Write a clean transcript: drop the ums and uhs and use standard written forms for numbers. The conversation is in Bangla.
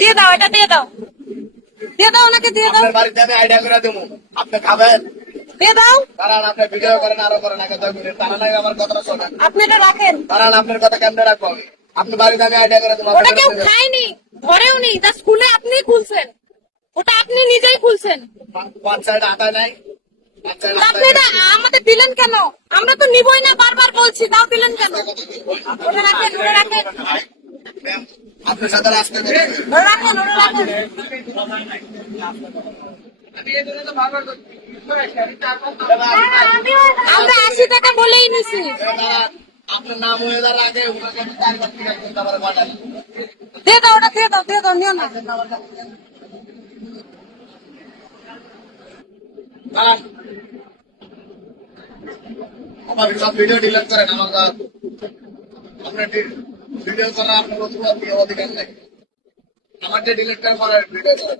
দিয়ে দাও, এটা দিয়ে দাও, দিয়ে দাও, ওনাকে দিয়ে দাও। আপনার বাড়িতে আমি আইডিয়া করে দেবো, আপনি খাবেন। দিয়ে দাও। কারণ আপনি ভিডিও করেন, আরো করেন, আগে তারা নাই আমার কথাটা শোনেন। আপনি এটা রাখেন। কারণ আপনার কথা কেমনে রাখবো আমি? আপনি বাড়িতে আমি আইডিয়া করে দেবো। ওটা কেউ খায়নি, ঘরেও নেই, তা স্কুলে আপনি খুলছেন, ওটা আপনি নিজেই খুলছেন। বাচ্চাটা আটা নাই, আপনি এটা আমাদের দিলেন কেন? আমরা তো নিবই না, বারবার বলছি, তাও দিলেন কেন? ওটা রাখেন, ওটা রাখেন, আপনার সাথে আসতে দেবেন। ওটা রাখেন, ওটা রাখেন। আমরা 80 টাকা বলেই নিছি। আপনার নাম হয়ে যাওয়ার আগে ওনাকে আমি 4 বার থেকে তারপরে পাঠাই। দিয়ে দাও, ওটা দিয়ে দাও, দিয়ে দাও, নিও না। আমার সব ভিডিও ডিলিট করেন। আমার আপনার ভিডিও করা আপনার অধিকার নেই। আমার যে ডিলিট করার ভিডিও করেন।